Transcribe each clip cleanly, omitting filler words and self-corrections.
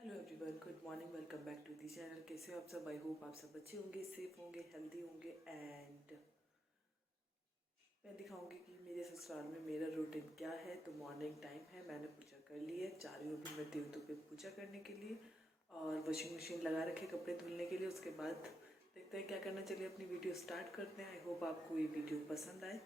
Hello everyone, good morning, welcome back to the channel. कैसे हो आप सब? आई होप आप सब अच्छे होंगे, सेफ होंगे, हेल्दी होंगे। एंड मैं दिखाऊंगी कि मेरे ससुराल में मेरा रूटीन क्या है। तो मॉर्निंग टाइम है, मैंने पूजा कर ली है, जा रही हूँ अभी मैं देवतों पे पूजा करने के लिए। और वॉशिंग मशीन लगा रखे कपड़े धुलने के लिए। उसके बाद देखते हैं क्या करना। चलिए अपनी वीडियो स्टार्ट करते हैं। आई होप आपको ये वीडियो पसंद आए।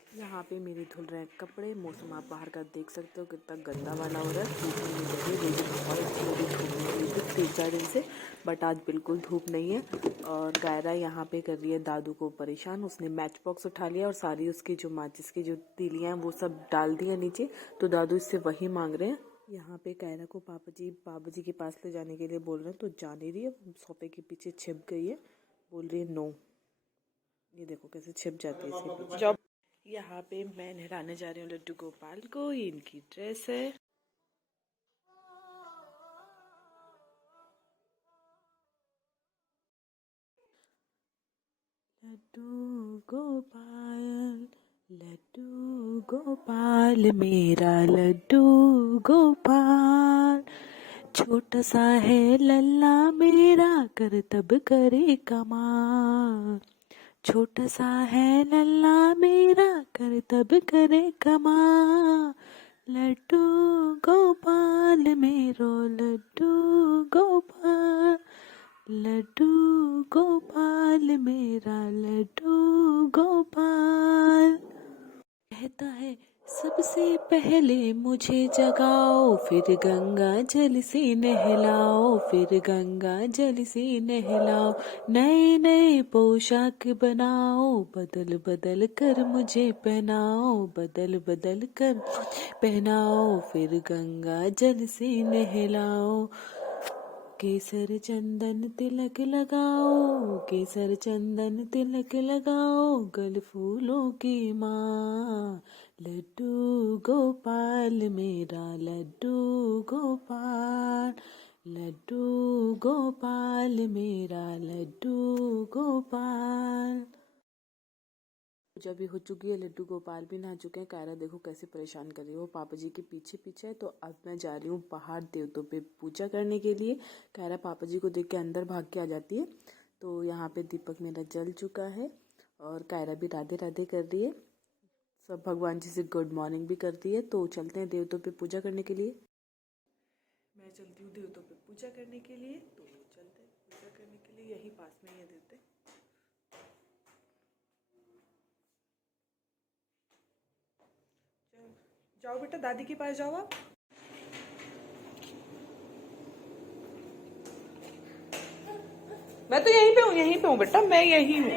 यहाँ पे मेरे धुल रहे हैं कपड़े। मौसम आप बाहर का देख सकते हो कितना गंदा वाला हो रहा है। धूप नहीं निकल रही, मुझे बहुत थोड़ी धूप निकली थी 3-4 दिन से, बट आज बिल्कुल धूप नहीं है। और गायरा यहाँ पे कर रही है दादू को परेशान। उसने मैच बॉक्स उठा लिया और सारी उसकी जो माचिस की जो तीलियाँ हैं वो सब डाल दी है नीचे। तो दादू इससे वही मांग रहे हैं। यहाँ पे कायरा को बाबा जी के पास ले जाने के लिए बोल रहे हैं, तो जा नहीं रही है। सोफे के पीछे छिप गई है, बोल रही है नो। ये देखो कैसे छिप जाती है इसके पीछे। यहाँ पे मैं नहलाने जा रही हूँ लड्डू गोपाल को। ये इनकी ड्रेस है। लड्डू गोपाल, लड्डू गोपाल, मेरा लड्डू गोपाल। छोटा सा है लल्ला मेरा, कर तब करे कमाल। छोटा सा है लल्ला मेरा, कर तब करे कमाल। लड्डू गोपाल मेरो लड्डू गोपाल। लड्डू गोपाल मेरा लड्डू गोपाल। कहता है सबसे पहले मुझे जगाओ, फिर गंगा जल से नहलाओ, फिर गंगा जल से नहलाओ। नए नए पोशाक बनाओ, बदल बदल कर मुझे पहनाओ, बदल बदल कर मुझे पहनाओ, फिर गंगा जल से नहलाओ। केसर चंदन तिलक लगाओ, केसर चंदन तिलक लगाओ, गल फूलों की माँ। लड्डू गोपाल मेरा लड्डू गोपाल। लड्डू गोपाल मेरा लड्डू गोपाल। पूजा भी हो चुकी है, लड्डू गोपाल भी नहा चुके हैं। कायरा देखो कैसे परेशान कर रही है, वो पापा जी के पीछे पीछे है। तो अब मैं जा रही हूँ बाहर देवतों पे पूजा करने के लिए। कायरा पापा जी को देख के अंदर भाग के आ जाती है। तो यहाँ पे दीपक मेरा जल चुका है और कायरा भी राधे राधे कर रही है। सब भगवान जी से गुड मॉर्निंग भी करती है। तो चलते हैं देवतों पे पूजा करने के लिए। मैं चलती हूँ देवतों पे पूजा करने के लिए। तो चलते हैं पूजा करने के लिए, यही पास में ही है देवते। जाओ बेटा, दादी के पास जाओ आप। मैं तो यहीं पे हूँ बेटा, मैं यही हूँ।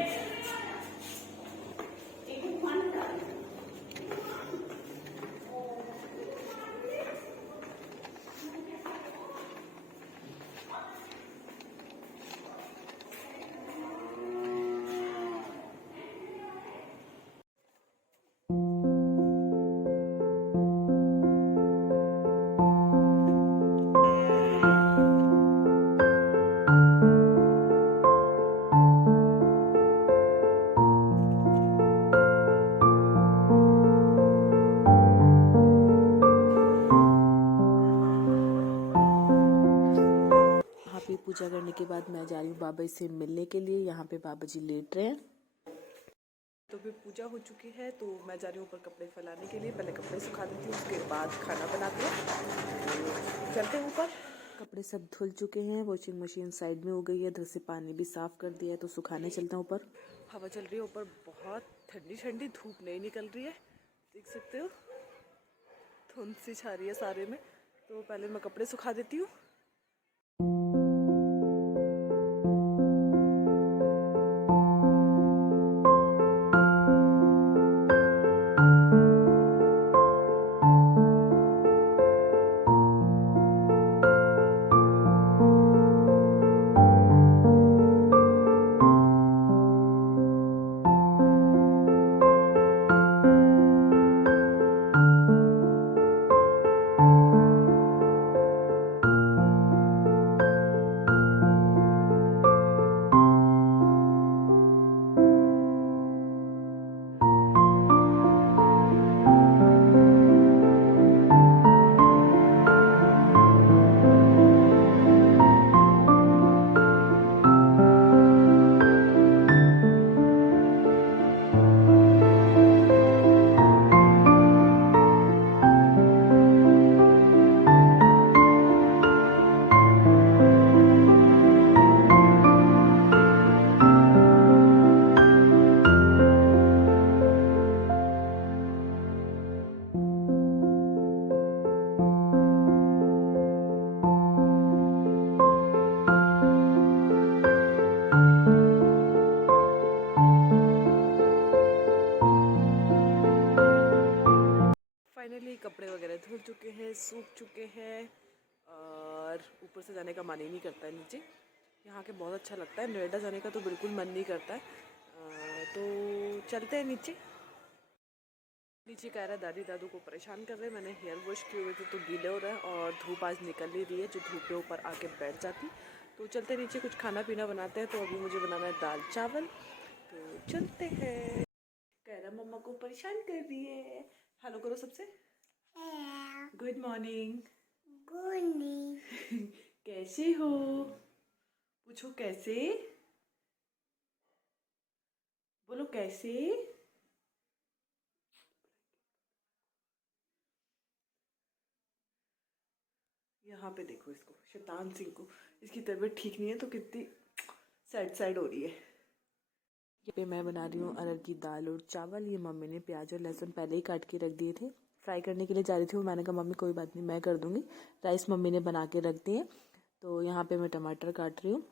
यहाँ पे पूजा करने के बाद मैं जा रही हूँ बाबा से मिलने के लिए। यहाँ पे बाबा जी लेट रहे हैं। तो फिर पूजा हो चुकी है, तो मैं जा रही हूँ ऊपर कपड़े फैलाने के लिए। पहले कपड़े सुखा देती हूँ, उसके बाद खाना बनाती हूँ। तो चलते हैं ऊपर। कपड़े सब धुल चुके हैं, वॉशिंग मशीन साइड में हो गई है, इधर से पानी भी साफ कर दिया है। तो सुखाने चलते हैं ऊपर। हवा चल रही है ऊपर, बहुत ठंडी ठंडी, धूप नहीं निकल रही है, देख सकते हो। धुंध सी छा रही है सारे में। तो पहले मैं कपड़े सुखा देती हूँ। सूख चुके हैं और ऊपर से जाने का मन ही नहीं करता है नीचे। यहाँ के बहुत अच्छा लगता है, नोएडा जाने का तो बिल्कुल मन नहीं करता है। तो चलते हैं नीचे। नीचे कह रहा है दादी दादू को परेशान कर रहे हैं। मैंने हेयर वॉश किए हुए थे तो गीले हो रहा है और धूप आज निकल ही रही है, जो धूप के ऊपर आके बैठ जाती। तो चलते नीचे कुछ खाना पीना बनाते हैं। तो अभी मुझे बनाना है दाल चावल, तो चलते हैं। कह रहा मम्मा को परेशान कर रही है। हेलो करो सबसे। Good morning. Good morning. कैसे हो? पूछो कैसे, बोलो कैसे। यहाँ पे देखो इसको, शैतान सिंह को, इसकी तबीयत ठीक नहीं है तो कितनी सैड सैड हो रही है। ये पे मैं बना रही हूँ अरहर की दाल और चावल। ये मम्मी ने प्याज और लहसुन पहले ही काट के रख दिए थे, फ्राई करने के लिए जा रही थी वो। मैंने कहा मम्मी कोई बात नहीं मैं कर दूँगी, राइस मम्मी ने बना के रख दिए। तो यहाँ पे मैं टमाटर काट रही हूँ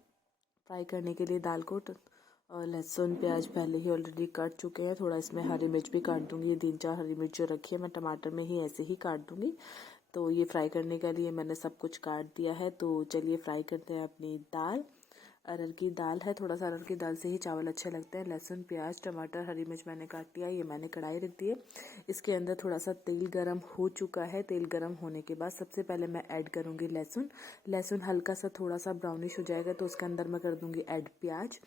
फ्राई करने के लिए दाल को। और लहसुन प्याज पहले ही ऑलरेडी काट चुके हैं। थोड़ा इसमें हरी मिर्च भी काट दूँगी, 3-4 हरी मिर्च जो रखी है मैं टमाटर में ही ऐसे ही काट दूँगी। तो ये फ्राई करने के लिए मैंने सब कुछ काट दिया है। तो चलिए फ्राई करते हैं अपनी दाल। अरहर की दाल है, थोड़ा सा अरहर की दाल से ही चावल अच्छे लगते हैं। लहसुन प्याज टमाटर हरी मिर्च मैंने काट लिया, ये मैंने कढ़ाई रख दी है। इसके अंदर थोड़ा सा तेल गरम हो चुका है। तेल गरम होने के बाद सबसे पहले मैं ऐड करूँगी लहसुन। लहसुन हल्का सा थोड़ा सा ब्राउनिश हो जाएगा तो उसके अंदर मैं कर दूँगी ऐड प्याज।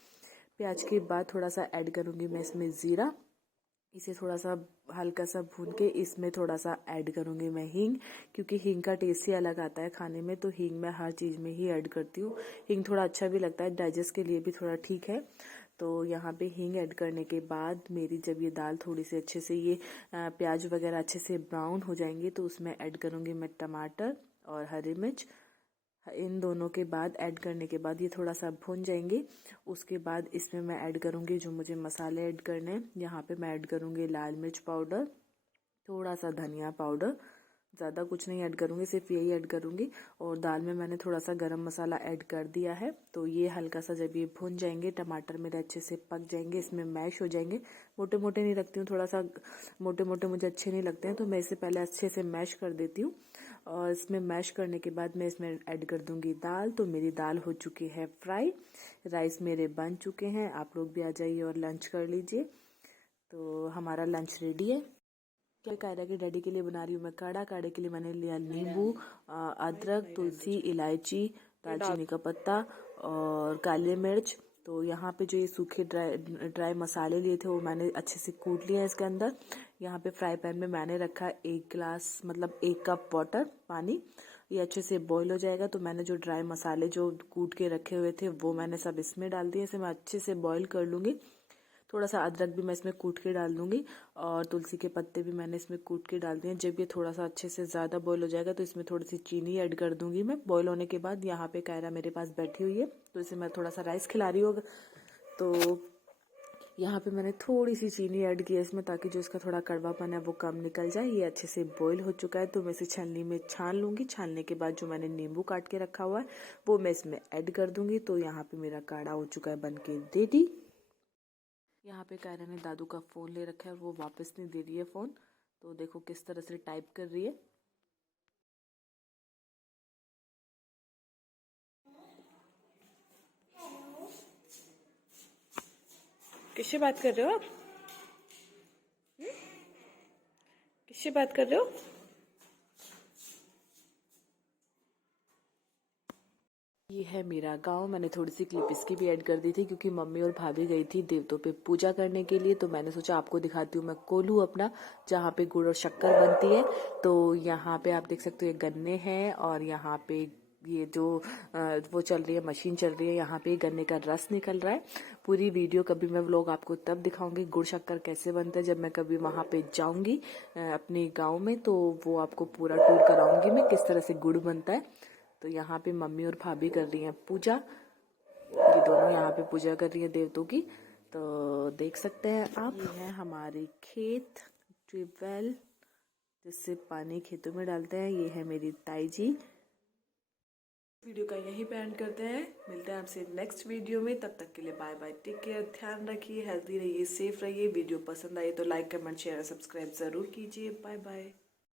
प्याज के बाद थोड़ा सा ऐड करूँगी मैं इसमें ज़ीरा। इसे थोड़ा सा हल्का सा भून के इसमें थोड़ा सा ऐड करूँगी मैं हींग, क्योंकि हींग का टेस्ट ही अलग आता है खाने में। तो हींग मैं हर चीज़ में ही ऐड करती हूँ। हींग थोड़ा अच्छा भी लगता है, डाइजेस्ट के लिए भी थोड़ा ठीक है। तो यहाँ पे हींग ऐड करने के बाद मेरी जब ये दाल थोड़ी सी अच्छे से ये प्याज वगैरह अच्छे से ब्राउन हो जाएंगे तो उसमें ऐड करूँगी मैं टमाटर और हरी मिर्च। इन दोनों के बाद ऐड करने के बाद ये थोड़ा सा भून जाएंगे। उसके बाद इसमें मैं ऐड करूँगी जो मुझे मसाले ऐड करने हैं। यहाँ पे मैं ऐड करूँगी लाल मिर्च पाउडर, थोड़ा सा धनिया पाउडर, ज़्यादा कुछ नहीं ऐड करूँगी, सिर्फ यही ऐड करूँगी। और दाल में मैंने थोड़ा सा गरम मसाला ऐड कर दिया है। तो ये हल्का सा जब ये भून जाएंगे, टमाटर मेरे अच्छे से पक जाएंगे, इसमें मैश हो जाएंगे। मोटे मोटे नहीं रखती हूँ, थोड़ा सा मोटे मोटे मुझे अच्छे नहीं लगते हैं तो मैं इसे पहले अच्छे से मैश कर देती हूँ। और इसमें मैश करने के बाद मैं इसमें ऐड कर दूँगी दाल। तो मेरी दाल हो चुकी है फ्राई, राइस मेरे बन चुके हैं। आप लोग भी आ जाइए और लंच कर लीजिए। तो हमारा लंच रेडी है। क्या कायरा के डैडी के लिए बना रही हूँ मैं काढ़ा। काढ़े के लिए मैंने लिया नींबू, अदरक, तुलसी, इलायची, दालचीनी का पत्ता और काली मिर्च। तो यहाँ पे जो ये सूखे ड्राई मसाले लिए थे वो मैंने अच्छे से कूट लिया है इसके अंदर। यहाँ पे फ्राई पैन में मैंने रखा है 1 गिलास मतलब 1 कप वाटर पानी। ये अच्छे से बॉईल हो जाएगा तो मैंने जो ड्राई मसाले जो कूट के रखे हुए थे वो मैंने सब इसमें डाल दिए। इसे मैं अच्छे से बॉईल कर लूँगी। थोड़ा सा अदरक भी मैं इसमें कूट के डाल दूंगी और तुलसी के पत्ते भी मैंने इसमें कूट के डाल दिए। जब ये थोड़ा सा अच्छे से ज़्यादा बॉईल हो जाएगा तो इसमें थोड़ी सी चीनी ऐड कर दूंगी मैं। बॉईल होने के बाद यहाँ पे कायरा मेरे पास बैठी हुई है तो इसे मैं थोड़ा सा राइस खिला रही हूँ। तो यहाँ पे मैंने थोड़ी सी चीनी ऐड की है इसमें, ताकि जो इसका थोड़ा कड़वापन है वो कम निकल जाए। ये अच्छे से बॉईल हो चुका है तो मैं इसे छलनी में छान लूँगी। छानने के बाद जो मैंने नींबू काट के रखा हुआ है वो मैं इसमें ऐड कर दूँगी। तो यहाँ पे मेरा काढ़ा हो चुका है बन के रेडी। यहाँ पे कायरा ने दादू का फ़ोन ले रखा है और वो वापस नहीं दे रही है फ़ोन। तो देखो किस तरह से टाइप कर रही है। किससे बात कर रहे हो आप? किससे बात कर रहे हो? ये है मेरा गांव। मैंने थोड़ी सी क्लिप इसकी भी ऐड कर दी थी क्योंकि मम्मी और भाभी गई थी देवतों पे पूजा करने के लिए। तो मैंने सोचा आपको दिखाती हूँ मैं कोल्हू अपना, जहाँ पे गुड़ और शक्कर बनती है। तो यहाँ पे आप देख सकते हो ये गन्ने हैं और यहाँ पे ये जो वो चल रही है मशीन चल रही है, यहाँ पे गन्ने का रस निकल रहा है। पूरी वीडियो कभी मैं व्लॉग आपको तब दिखाऊंगी गुड़ शक्कर कैसे बनता है, जब मैं कभी वहाँ पे जाऊंगी अपने गाँव में। तो वो आपको पूरा टूर कराऊंगी मैं किस तरह से गुड़ बनता है। तो यहाँ पे मम्मी और भाभी कर रही हैं पूजा। ये दोनों यहाँ पे पूजा कर रही है देवतों की। तो देख सकते हैं आप, ये है हमारे खेत, ट्यूबवेल जिससे पानी खेतों में डालते हैं। ये है मेरी ताई जी। वीडियो का यही पे एंड करते हैं, मिलते हैं आपसे नेक्स्ट वीडियो में। तब तक के लिए बाय बाय, टेक केयर, ध्यान रखिए, हेल्दी रहिए, सेफ रहिए। वीडियो पसंद आई तो लाइक कमेंट शेयर सब्सक्राइब जरूर कीजिए। Bye bye.